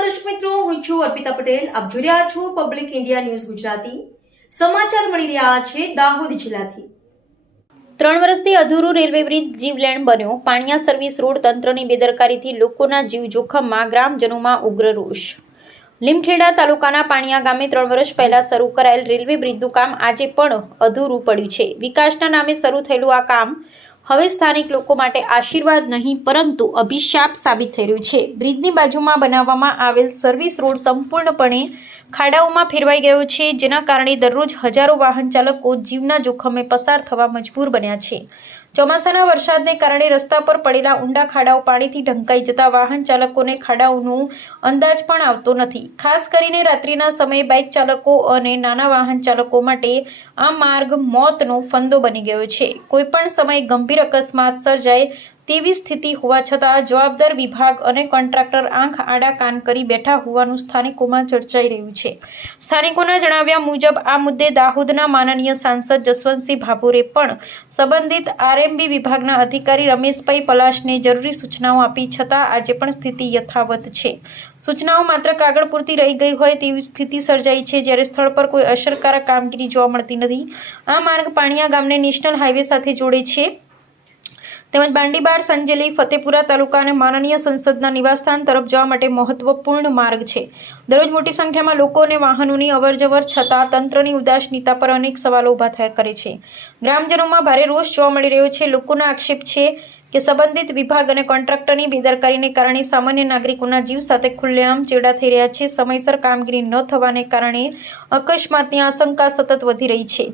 નમસ્કાર દર્શક મિત્રો, હું છું અર્પિતા પટેલ. આપ જોઈ રહ્યા છો પબ્લિક ઇન્ડિયા ન્યૂઝ ગુજરાતી. સમાચાર મળી રહ્યા છે દાહોદ જિલ્લાથી. 3 વર્ષથી અધૂરું રેલવે બ્રિજ જીવલેણ બન્યો. પાણિયા સર્વિસ રોડ તંત્રની બેદરકારીથી લોકોના જીવ જોખમમાં, ગ્રામજનોમાં ઉગ્ર રોષ. લીમખેડા તાલુકાના પાણિયા ગામે 3 વર્ષ પહેલા શરૂ કરાયેલ રેલવે બ્રિજનું કામ આજે પણ અધૂરું પડ્યું છે. વિકાસના નામે શરૂ થયેલું આ કામ હવે સ્થાનિક લોકો માટે આશીર્વાદ નહીં પરંતુ અભિશાપ સાબિત થઈ રહ્યું છે. બ્રિજની બાજુમાં બનાવવામાં આવેલ સર્વિસ રોડ સંપૂર્ણપણે ખાડાઓમાં ફેરવાઈ ગયો છે, જેના કારણે દરરોજ હજારો વાહન ચાલકો જીવના જોખમે પસાર થવા મજબૂર બન્યા છે. ચોમાસાના વરસાદને કારણે રસ્તા પર પડેલા ઊંડા ખાડાઓ પાણીથી ઢંકાઈ જતા વાહન ચાલકોને ખાડાઓનો અંદાજ પણ આવતો નથી. ખાસ કરીને રાત્રિના સમયે બાઇક ચાલકો અને નાના વાહન ચાલકો માટે આ માર્ગ મોતનો ફંદો બની ગયો છે. કોઈપણ સમયે ગંભીર અકસ્માત સર્જાય તેવી સ્થિતિ હોવા છતાં જવાબદાર વિભાગ અને કોન્ટ્રાક્ટર આંખ આડા કાન કરી બેઠા હોવાનું સ્થાનિકોમાં ચર્ચાઈ રહ્યું છે. સ્થાનિકોના જણાવ્યા મુજબ આ મુદ્દે દાહોદના માનનીય સાંસદ જસવંતસિંહ ભાભોરે પણ સંબંધિત આરએમબી વિભાગના અધિકારી રમેશભાઈ પલાશને જરૂરી સૂચનાઓ આપી, છતાં આજે પણ સ્થિતિ યથાવત છે. સૂચનાઓ માત્ર કાગળ પૂરતી રહી ગઈ હોય તેવી સ્થિતિ સર્જાઈ છે, જ્યારે સ્થળ પર કોઈ અસરકારક કામગીરી જોવા મળતી નથી. આ માર્ગ પાણિયા ગામને નેશનલ હાઈવે સાથે જોડે છે તેમજ બાંડીબાર, સંજેલી, ફતેપુરા તાલુકા અને માનનીય સંસદના નિવાસસ્થાન તરફ જવા માટે મહત્વપૂર્ણ માર્ગ છે. દરરોજ મોટી સંખ્યામાં લોકો અને વાહનોની અવરજવર છતાં તંત્રની ઉદાસીનતા પર અનેક સવાલો ઊભા કરે છે. ગ્રામજનોમાં ભારે રોષ જોવા મળી રહ્યો છે. લોકોના આક્ષેપ છે કે સંબંધિત વિભાગ અને કોન્ટ્રાક્ટરની બેદરકારીને કારણે સામાન્ય નાગરિકોના જીવ સાથે ખુલ્લેઆમ ચેડા થઈ રહ્યા છે. સમયસર કામગીરી ન થવાને કારણે અકસ્માતની આશંકા સતત વધી રહી છે.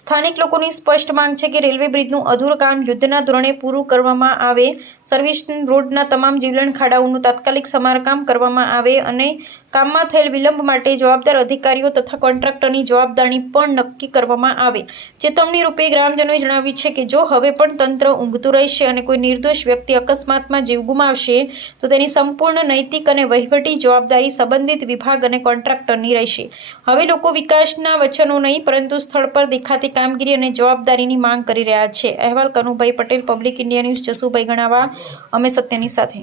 સ્થાનિક લોકોની સ્પષ્ટ માંગ છે કે રેલવે બ્રિજનું અધૂરું કામ યુદ્ધના ધોરણે પૂરું કરવામાં આવે, સર્વિસ રોડના તમામ જીવલેણ ખાડાઓનું તાત્કાલિક સમારકામ કરવામાં આવે અને કામમાં થયેલ વિલંબ માટે જવાબદાર અધિકારીઓ તથા કોન્ટ્રાક્ટરની જવાબદારી પણ નક્કી કરવામાં આવે. ચેતવણી રૂપે ગ્રામજનોએ જણાવ્યું છે કે જો હવે પણ તંત્ર ઊંઘતું રહેશે અને કોઈ નિર્દોષ વ્યક્તિ અકસ્માતમાં જીવ ગુમાવશે તો તેની સંપૂર્ણ નૈતિક અને વહીવટી જવાબદારી સંબંધિત વિભાગ અને કોન્ટ્રાક્ટરની રહેશે. હવે લોકો વિકાસના વચનો નહીં પરંતુ સ્થળ પર દેખાતી કામગીરી અને જવાબદારીની માંગ કરી રહ્યા છે. અહેવાલ Kanubhai Patel, public India news, Jasubhai Ganava, અમે સત્યની સાથે.